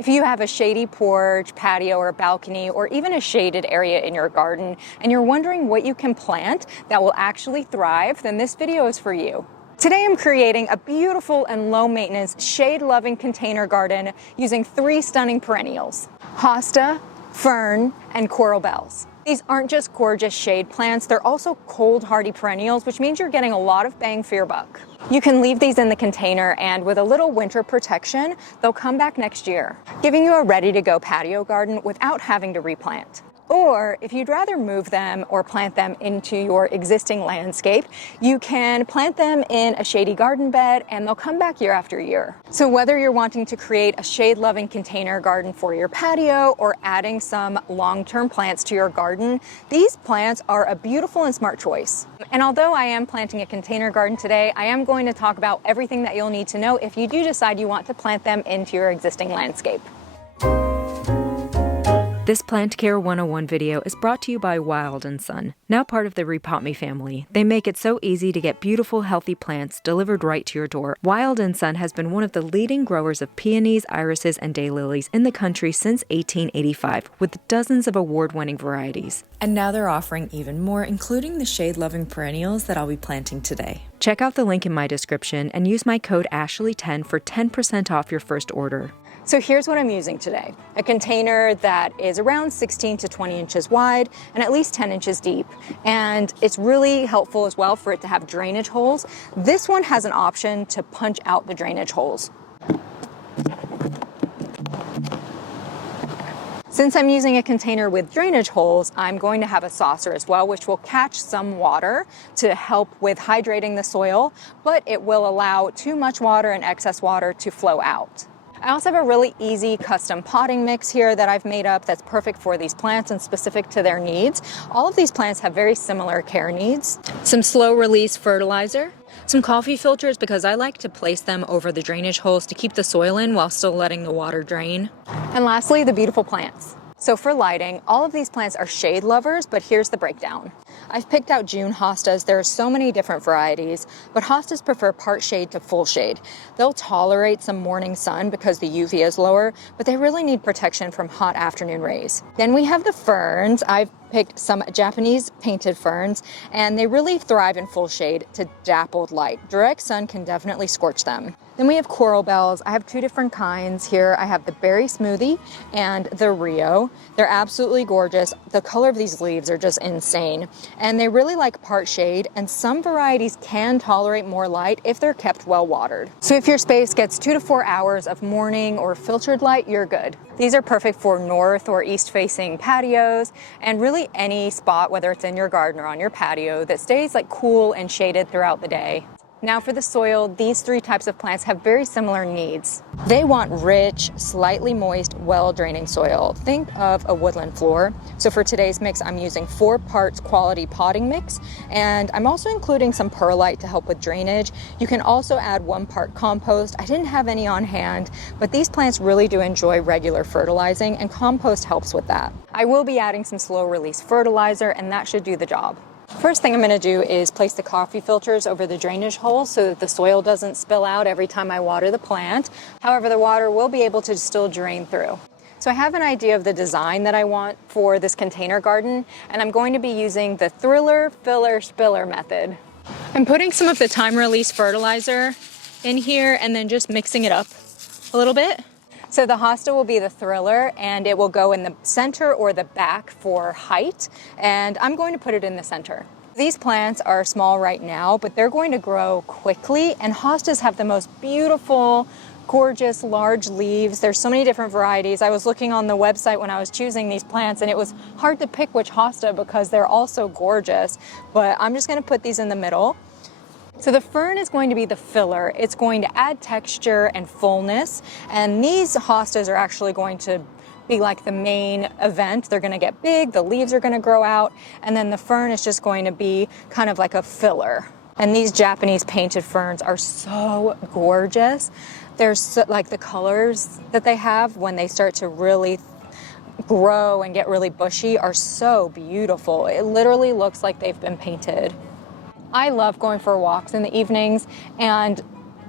If you have a shady porch, patio, or balcony, or even a shaded area in your garden, and you're wondering what you can plant that will actually thrive, then this video is for you. Today I'm creating a beautiful and low-maintenance, shade-loving container garden using 3 stunning perennials: Hosta, Fern, and coral bells. These aren't just gorgeous shade plants, they're also cold hardy perennials, which means you're getting a lot of bang for your buck. You can leave these in the container, and with a little winter protection, they'll come back next year, giving you a ready-to-go patio garden without having to replant. Or if you'd rather move them or plant them into your existing landscape, you can plant them in a shady garden bed and they'll come back year after year. So whether you're wanting to create a shade-loving container garden for your patio or adding some long-term plants to your garden, these plants are a beautiful and smart choice. And although I am planting a container garden today, I am going to talk about everything that you'll need to know if you do decide you want to plant them into your existing landscape. This Plant Care 101 video is brought to you by Wild & Son, now part of the rePotme family. They make it so easy to get beautiful, healthy plants delivered right to your door. Wild & Son has been one of the leading growers of peonies, irises, and daylilies in the country since 1885, with dozens of award-winning varieties. And now they're offering even more, including the shade-loving perennials that I'll be planting today. Check out the link in my description and use my code Ashley10 for 10% off your first order. So here's what I'm using today: a container that is around 16 to 20 inches wide and at least 10 inches deep. And it's really helpful as well for it to have drainage holes. This one has an option to punch out the drainage holes. Since I'm using a container with drainage holes, I'm going to have a saucer as well, which will catch some water to help with hydrating the soil, but it will allow too much water and excess water to flow out. I also have a really easy custom potting mix here that I've made up that's perfect for these plants and specific to their needs. All of these plants have very similar care needs. Some slow release fertilizer, some coffee filters because I like to place them over the drainage holes to keep the soil in while still letting the water drain. And lastly, the beautiful plants. So for lighting, all of these plants are shade lovers, but here's the breakdown. I've picked out June hostas. There are so many different varieties, but hostas prefer part shade to full shade. They'll tolerate some morning sun because the UV is lower, but they really need protection from hot afternoon rays. Then we have the ferns. I've picked some Japanese painted ferns, and they really thrive in full shade to dappled light. Direct sun can definitely scorch them. Then we have coral bells. I have 2 different kinds here. I have the berry smoothie and the Rio. They're absolutely gorgeous. The color of these leaves are just insane. And they really like part shade, and some varieties can tolerate more light if they're kept well watered. So if your space gets 2 to 4 hours of morning or filtered light, you're good. These are perfect for north or east facing patios and really any spot, whether it's in your garden or on your patio, that stays like cool and shaded throughout the day. Now for the soil, these 3 types of plants have very similar needs. They want rich, slightly moist, well-draining soil. Think of a woodland floor. So for today's mix, I'm using 4 parts quality potting mix, and I'm also including some perlite to help with drainage. You can also add 1 part compost. I didn't have any on hand, but these plants really do enjoy regular fertilizing, and compost helps with that. I will be adding some slow-release fertilizer, and that should do the job. First thing I'm going to do is place the coffee filters over the drainage holes so that the soil doesn't spill out every time I water the plant. However, the water will be able to still drain through. So I have an idea of the design that I want for this container garden, and I'm going to be using the thriller, filler, spiller method. I'm putting some of the time-release fertilizer in here and then just mixing it up a little bit. So the hosta will be the thriller, and it will go in the center or the back for height, and I'm going to put it in the center. These plants are small right now, but they're going to grow quickly, and hostas have the most beautiful, gorgeous, large leaves. There's so many different varieties. I was looking on the website when I was choosing these plants, and it was hard to pick which hosta because they're all so gorgeous, but I'm just going to put these in the middle. So the fern is going to be the filler. It's going to add texture and fullness, and these hostas are actually going to be like the main event. They're going to get big, the leaves are going to grow out, and then the fern is just going to be kind of like a filler. And these Japanese painted ferns are so gorgeous. They're so, like the colors that they have when they start to really grow and get really bushy are so beautiful. It literally looks like they've been painted. I love going for walks in the evenings, and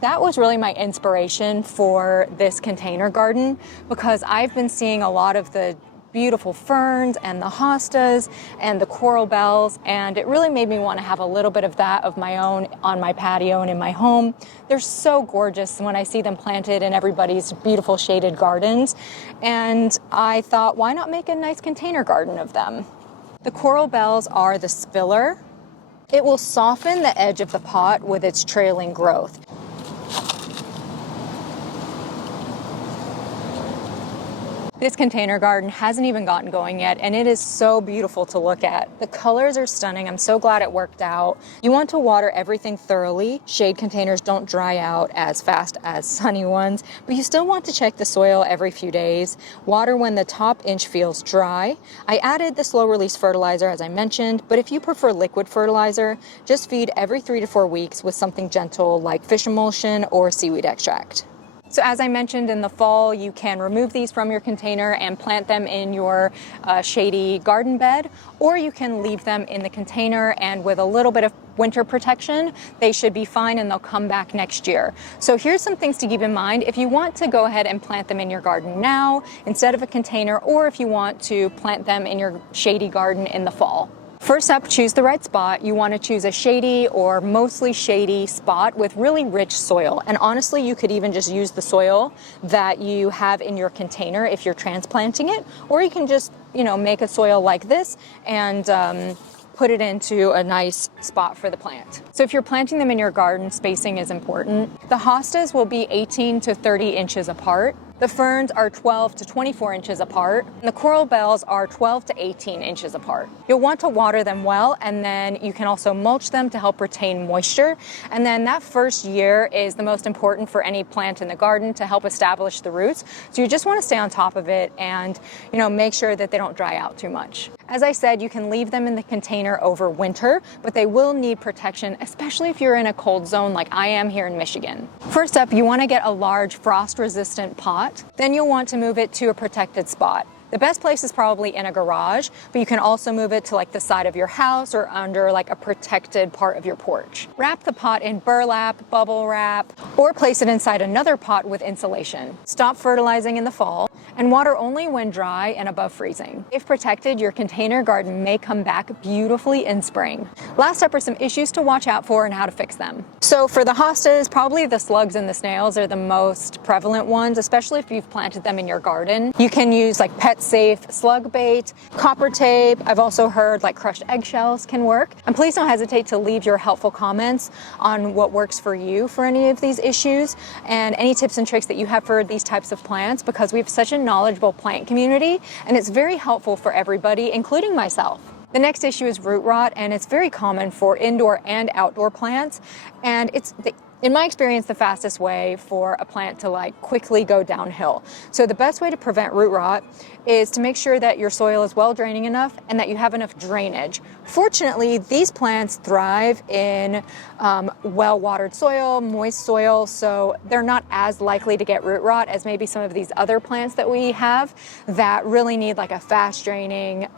that was really my inspiration for this container garden, because I've been seeing a lot of the beautiful ferns and the hostas and the coral bells, and it really made me want to have a little bit of that of my own on my patio and in my home. They're so gorgeous when I see them planted in everybody's beautiful shaded gardens, and I thought, why not make a nice container garden of them? The coral bells are the spiller. It will soften the edge of the pot with its trailing growth. This container garden hasn't even gotten going yet, and it is so beautiful to look at. The colors are stunning. I'm so glad it worked out. You want to water everything thoroughly. Shade containers don't dry out as fast as sunny ones, but you still want to check the soil every few days. Water when the top inch feels dry. I added the slow release fertilizer as I mentioned, but if you prefer liquid fertilizer, just feed every 3 to 4 weeks with something gentle like fish emulsion or seaweed extract. So as I mentioned, in the fall, you can remove these from your container and plant them in your shady garden bed, or you can leave them in the container, and with a little bit of winter protection, they should be fine and they'll come back next year. So here's some things to keep in mind if you want to go ahead and plant them in your garden now instead of a container, or if you want to plant them in your shady garden in the fall. First up, choose the right spot. You want to choose a shady or mostly shady spot with really rich soil. And honestly, you could even just use the soil that you have in your container if you're transplanting it, or you can just, make a soil like this and put it into a nice spot for the plant. So if you're planting them in your garden, spacing is important. The hostas will be 18 to 30 inches apart. The ferns are 12 to 24 inches apart, and the coral bells are 12 to 18 inches apart. You'll want to water them well, and then you can also mulch them to help retain moisture. And then that first year is the most important for any plant in the garden to help establish the roots. So you just want to stay on top of it and, make sure that they don't dry out too much. As I said, you can leave them in the container over winter, but they will need protection, especially if you're in a cold zone like I am here in Michigan. First up, you want to get a large frost-resistant pot. Then you'll want to move it to a protected spot. The best place is probably in a garage, but you can also move it to the side of your house or under a protected part of your porch. Wrap the pot in burlap, bubble wrap, or place it inside another pot with insulation. Stop fertilizing in the fall and water only when dry and above freezing. If protected, your container garden may come back beautifully in spring. Last up are some issues to watch out for and how to fix them. So for the hostas, probably the slugs and the snails are the most prevalent ones, especially if you've planted them in your garden. You can use pet safe slug bait, copper tape. I've also heard crushed eggshells can work. And please don't hesitate to leave your helpful comments on what works for you for any of these issues and any tips and tricks that you have for these types of plants, because we have such a knowledgeable plant community and it's very helpful for everybody, including myself. The next issue is root rot, and it's very common for indoor and outdoor plants, and in my experience, the fastest way for a plant to quickly go downhill. So the best way to prevent root rot is to make sure that your soil is well draining enough and that you have enough drainage. Fortunately, these plants thrive in well-watered soil, moist soil, so they're not as likely to get root rot as maybe some of these other plants that we have that really need a fast draining,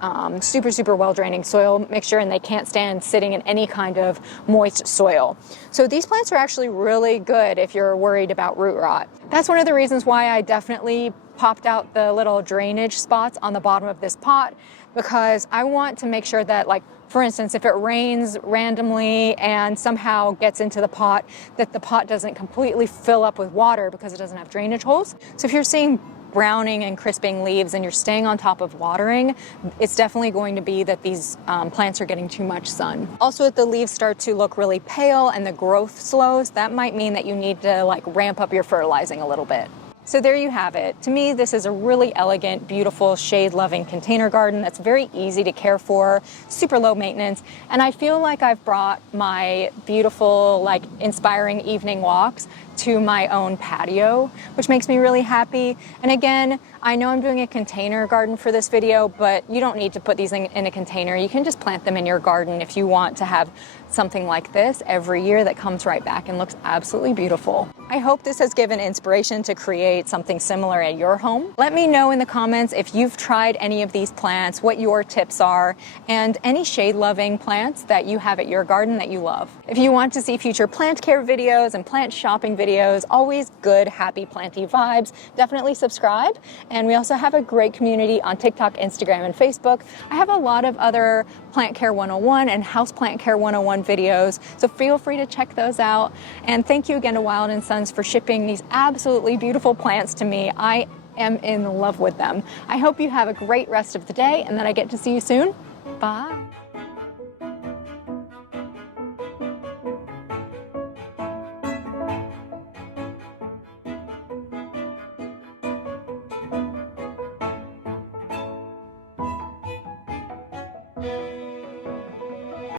super well draining soil mixture, and they can't stand sitting in any kind of moist soil. So these plants are actually really good if you're worried about root rot. That's one of the reasons why I definitely popped out the little drainage spots on the bottom of this pot, because I want to make sure that for instance, if it rains randomly and somehow gets into the pot, that the pot doesn't completely fill up with water because it doesn't have drainage holes. So if you're seeing browning and crisping leaves and you're staying on top of watering, it's definitely going to be that these plants are getting too much sun. Also, if the leaves start to look really pale and the growth slows, that might mean that you need to ramp up your fertilizing a little bit. So there you have it. To me, this is a really elegant, beautiful, shade-loving container garden that's very easy to care for, super low maintenance, and I feel like I've brought my beautiful, inspiring evening walks to my own patio, which makes me really happy. And again, I know I'm doing a container garden for this video, but you don't need to put these in a container. You can just plant them in your garden if you want to have something like this every year that comes right back and looks absolutely beautiful. I hope this has given inspiration to create something similar at your home. Let me know in the comments if you've tried any of these plants, what your tips are, and any shade-loving plants that you have at your garden that you love. If you want to see future plant care videos and plant shopping videos, videos, always good, happy, planty vibes. Definitely subscribe. And we also have a great community on TikTok, Instagram, and Facebook. I have a lot of other Plant Care 101 and House Plant Care 101 videos, so feel free to check those out. And thank you again to Wild & Sons for shipping these absolutely beautiful plants to me. I am in love with them. I hope you have a great rest of the day and that I get to see you soon. Bye.